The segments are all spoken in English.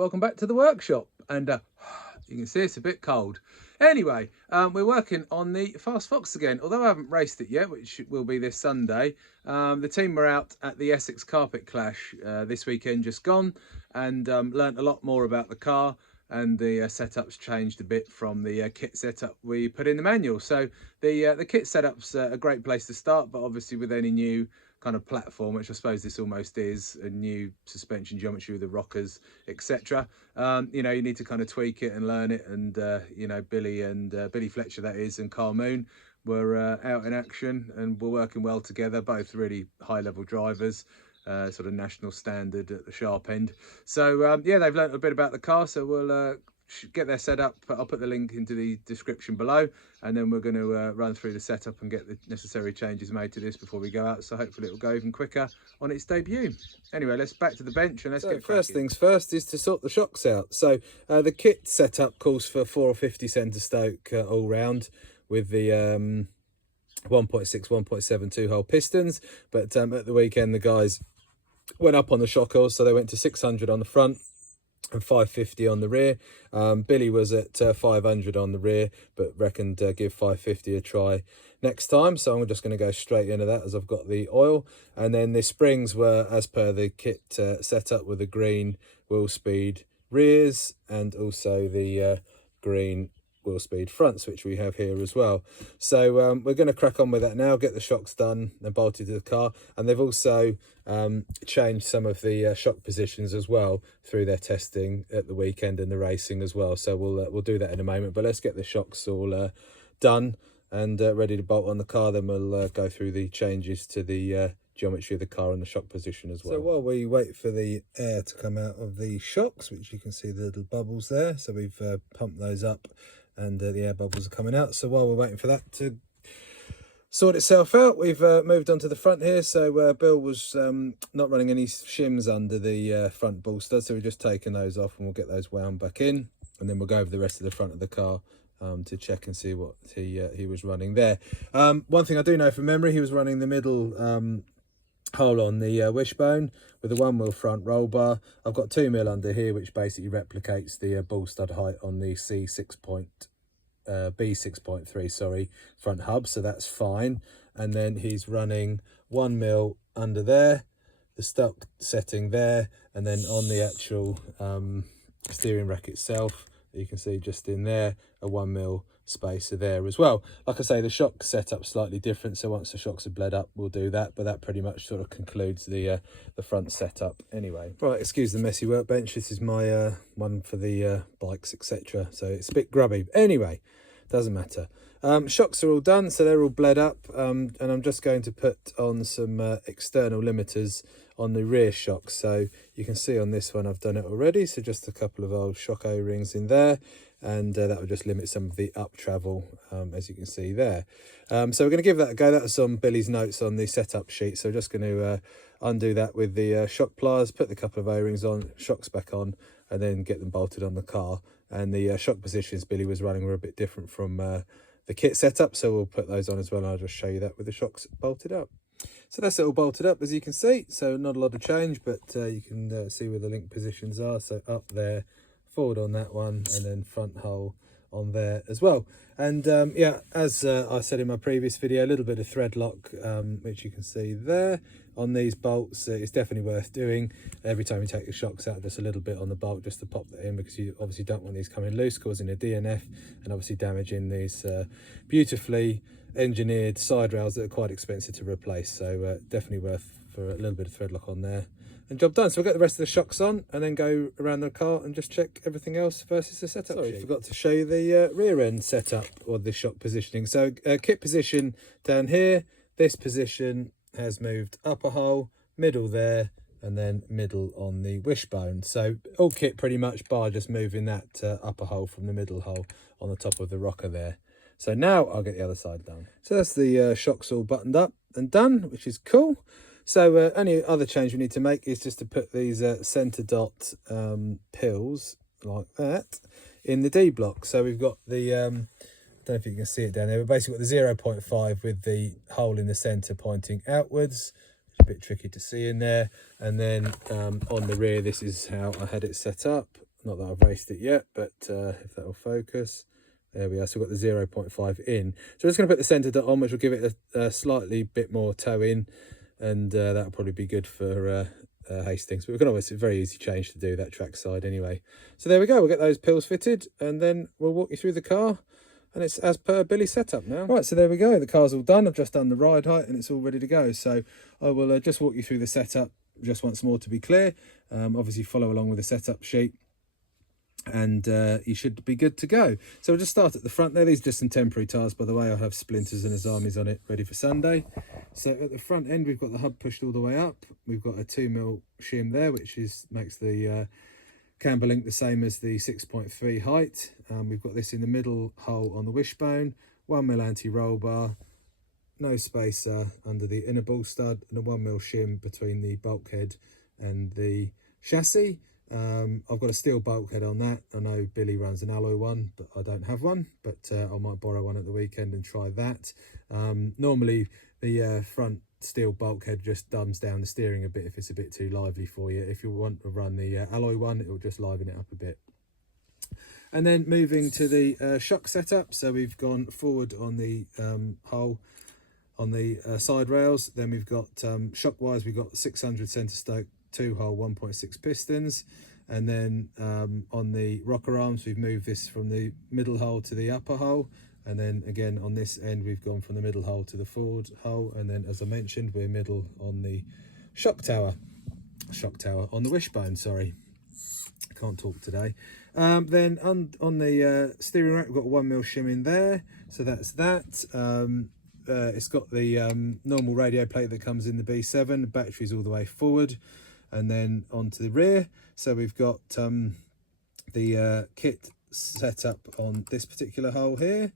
welcome back to the workshop. And you can see it's a bit cold. Anyway, we're working on the Fast Fox again. Although I haven't raced it yet, which will be this Sunday, the team were out at the Essex Carpet Clash this weekend just gone, and learnt a lot more about the car. And the setup's changed a bit from the kit setup we put in the manual. So the kit setup's a great place to start, but obviously with any new kind of platform, which I suppose this almost is, a new suspension geometry with the rockers, etc. You know, you need to kind of tweak it and learn it. And you know, Billy Fletcher, that is, and Carl Moon were out in action and were working well together. Both really high-level drivers. Sort of national standard at the sharp end. So yeah, they've learnt a bit about the car, so we'll get their setup. I'll put the link into the description below, and then we're going to run through the setup and get the necessary changes made to this before we go out, so hopefully it'll go even quicker on its debut. Anyway, let's back to the bench and let's get cracking. First things first is to sort the shocks out. So the kit setup calls for 450 centre stoke all round with the 1.6, 1.7 2-hole pistons, but at the weekend the guys went up on the shock oils, so they went to 600 on the front and 550 on the rear. Billy was at 500 on the rear, but reckoned give 550 a try next time, so I'm just going to go straight into that as I've got the oil. And then the springs were as per the kit setup, with the green Willspeed rears and also the green Willspeed fronts, which we have here as well. So we're going to crack on with that now, get the shocks done and bolted to the car. And they've also changed some of the shock positions as well through their testing at the weekend and the racing as well. So we'll do that in a moment, but let's get the shocks all done and ready to bolt on the car. Then we'll go through the changes to the geometry of the car and the shock position as well. So while we wait for the air to come out of the shocks, which you can see the little bubbles there, so we've pumped those up and the air bubbles are coming out. So while we're waiting for that to sort itself out, we've moved on to the front here. So Bill was not running any shims under the front ball stud, so we're just taking those off and we'll get those wound back in, and then we'll go over the rest of the front of the car to check and see what he was running there. One thing I do know from memory, he was running the middle hole on the wishbone with a 1mm front roll bar. I've got 2mm under here, which basically replicates the ball stud height on the B6.3 sorry, front hub, so that's fine. And then he's running 1mm under there, the stock setting there, and then on the actual steering rack itself, you can see just in there a 1mm spacer there as well. Like I say, the shock setup's slightly different, so once the shocks are bled up we'll do that, but that pretty much sort of concludes the front setup anyway. Right, excuse the messy workbench. This is my one for the bikes, etc., so it's a bit grubby. Anyway, doesn't matter. Shocks are all done, so they're all bled up, and I'm just going to put on some external limiters on the rear shocks. So you can see on this one I've done it already, so just a couple of old shock O-rings in there, and that will just limit some of the up travel, as you can see there. So we're going to give that a go. That was on Billy's notes on the setup sheet, so we're just going to undo that with the shock pliers, put the couple of O-rings on, shocks back on, and then get them bolted on the car. And the shock positions Billy was running were a bit different from the kit setup, so we'll put those on as well, and I'll just show you that with the shocks bolted up. So that's it all bolted up, as you can see. So not a lot of change, but you can see where the link positions are. So up there, forward on that one, and then front hole on there as well. And yeah, as I said in my previous video, a little bit of thread lock, which you can see there on these bolts. It's definitely worth doing every time you take the shocks out, just a little bit on the bolt just to pop that in, because you obviously don't want these coming loose, causing a DNF and obviously damaging these beautifully engineered side rails that are quite expensive to replace. So definitely worth for a little bit of thread lock on there, and job done. So we'll get the rest of the shocks on and then go around the car and just check everything else versus the setup. Sorry, I forgot to show you the rear end setup or the shock positioning. So kit position down here, this position has moved upper hole, middle there, and then middle on the wishbone. So all kit pretty much, bar just moving that upper hole from the middle hole on the top of the rocker there. So now I'll get the other side done. So that's the shocks all buttoned up and done, which is cool. So only other change we need to make is just to put these centre dot pills like that in the D block. So we've got the, I don't know if you can see it down there, but basically got the 0.5 with the hole in the centre pointing outwards. It's a bit tricky to see in there. And then on the rear, this is how I had it set up. not that I've raced it yet, but if that will focus. There we are, so we've got the 0.5 in. So I'm just going to put the centre dot on, which will give it a slightly bit more toe in, and that'll probably be good for Hastings. But we can obviously, very easy change to do that track side anyway. So there we go, we'll get those pills fitted, and then we'll walk you through the car, and it's as per Billy's setup now. Right, so there we go, the car's all done. I've just done the ride height, and it's all ready to go. So I will just walk you through the setup just once more to be clear. Obviously follow along with the setup sheet, and you should be good to go. So we'll just start at the front there. These are just some temporary tyres, by the way. I have splinters and azamis on it ready for Sunday. So at the front end, we've got the hub pushed all the way up. We've got a 2mm shim there, which makes the camber link the same as the 6.3 height. We've got this in the middle hole on the wishbone, 1mm anti-roll bar, no spacer under the inner ball stud, and a 1mm shim between the bulkhead and the chassis. I've got a steel bulkhead on that. I know Billy runs an alloy one, but I don't have one, but I might borrow one at the weekend and try that. Normally the front steel bulkhead just dumbs down the steering a bit if it's a bit too lively for you. If you want to run the alloy one, it will just liven it up a bit. And then moving to the shock setup, so we've gone forward on the hole on the side rails. Then we've got shock wise, we've got 600 centre stoke 2-hole 1.6 pistons, and then on the rocker arms we've moved this from the middle hole to the upper hole, and then again on this end we've gone from the middle hole to the forward hole, and then as I mentioned we're middle on the shock tower on the wishbone, sorry, I can't talk today. Then on the steering rack we've got a 1mm shim in there, so that's that. It's got the normal radio plate that comes in the B7, the battery's all the way forward, and then onto the rear. So we've got the kit set up on this particular hole here.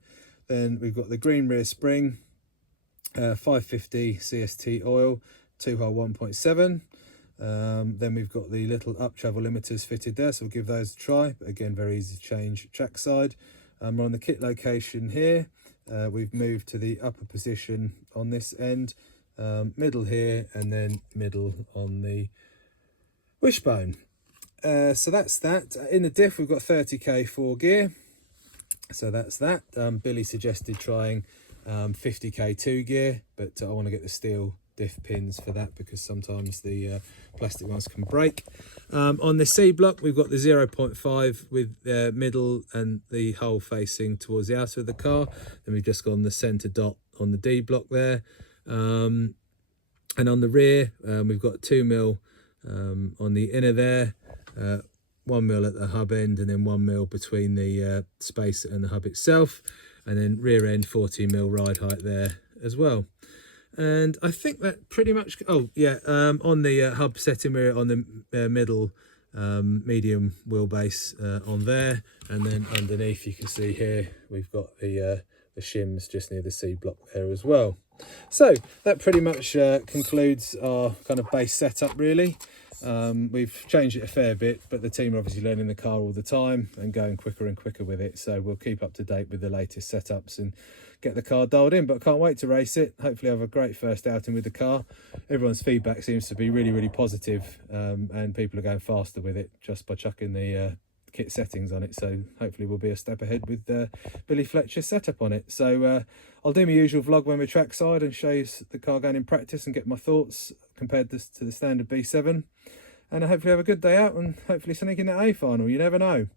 Then we've got the green rear spring, 550 CST oil, 2-hole 1.7. Then we've got the little up travel limiters fitted there, so we'll give those a try, but again very easy to change track side. We're on the kit location here. We've moved to the upper position on this end, middle here, and then middle on the wishbone. So that's that. In the diff we've got 30k 4 gear, so that's that. Billy suggested trying 50k 2 gear, but I want to get the steel diff pins for that because sometimes the plastic ones can break. On the C block we've got the 0.5 with middle and the hole facing towards the outer of the car. Then we've just gone the centre dot on the D block there, and on the rear we've got 2mm on the inner there, 1mm at the hub end, and then 1mm between the spacer and the hub itself, and then rear end 14mm ride height there as well. And I think that pretty much, oh yeah, on the hub setting we're on the middle medium wheelbase on there, and then underneath you can see here we've got the shims just near the C block there as well. So that pretty much concludes our kind of base setup really. We've changed it a fair bit, but the team are obviously learning the car all the time and going quicker and quicker with it, so we'll keep up to date with the latest setups and get the car dialed in. But I can't wait to race it. Hopefully have a great first outing with the car. Everyone's feedback seems to be really positive, and people are going faster with it just by chucking the kit settings on it, so hopefully we'll be a step ahead with Billy Fletcher's setup on it. So I'll do my usual vlog when we're trackside and show you the car going in practice and get my thoughts compared this to the standard B7, and I hopefully have a good day out and hopefully sneak in that A final, you never know.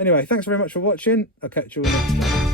Anyway, thanks very much for watching. I'll catch you all next time.